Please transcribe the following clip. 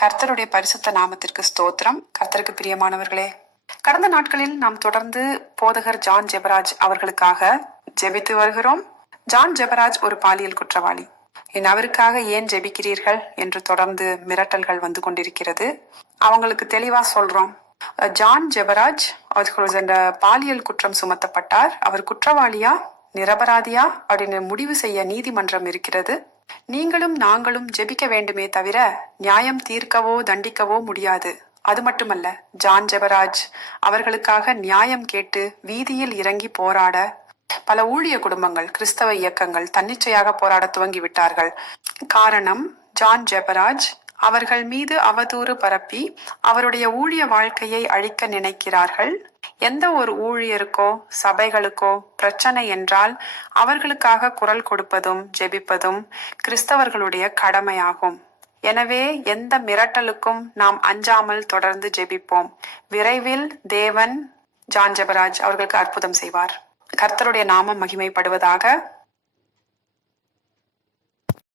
கர்த்தருடைய பரிசுத்த நாமத்திற்கு ஸ்தோத்திரம். கர்த்தருக்கு பிரியமானவர்களே, கடந்த நாட்களில் நாம் தொடர்ந்து போதகர் ஜான் ஜெபராஜ் அவர்களுக்காக ஜெபித்து வருகிறோம். ஜான் ஜெபராஜ் ஒரு பாலியல் குற்றவாளி. அவருக்காக ஏன் ஜெபிக்கிறீர்கள் என்று தொடர்ந்து மிரட்டல்கள் வந்து கொண்டிருக்கிறது. அவங்களுக்கு தெளிவா சொல்றோம், ஜான் ஜெபராஜ் அவர்கள் இந்த பாலியல் குற்றம் சுமத்தப்பட்டார். அவர் குற்றவாளியா நிரபராதியா அப்படின்னு முடிவு செய்ய நீதிமன்றம் இருக்கிறது. நீங்களும் நாங்களும் ஜெபிக்க வேண்டுமே தவிர நியாயம் தீர்க்கவோ தண்டிக்கவோ முடியாது. அது மட்டுமல்ல, ஜான் ஜெபராஜ் அவர்களுக்காக நியாயம் கேட்டு வீதியில் இறங்கி போராட பல ஊழிய குடும்பங்கள், கிறிஸ்தவ இயக்கங்கள் தன்னிச்சையாக போராட துவங்கி விட்டார்கள். காரணம், ஜான் ஜெபராஜ் அவர்கள் மீது அவதூறு பரப்பி அவருடைய ஊழிய வாழ்க்கையை அழிக்க நினைக்கிறார்கள். எந்த ஒரு ஊழியருக்கோ சபைகளுக்கோ பிரச்சனை என்றால் அவர்களுக்காக குரல் கொடுப்பதும் ஜெபிப்பதும் கிறிஸ்தவர்களுடைய கடமையாகும். எனவே எந்த மிரட்டலுக்கும் நாம் அஞ்சாமல் தொடர்ந்து ஜெபிப்போம். விரைவில் தேவன் ஜான் ஜெபராஜ் அவர்களுக்கு அற்புதம் செய்வார். கர்த்தருடைய நாமம் மகிமைப்படுவதாக.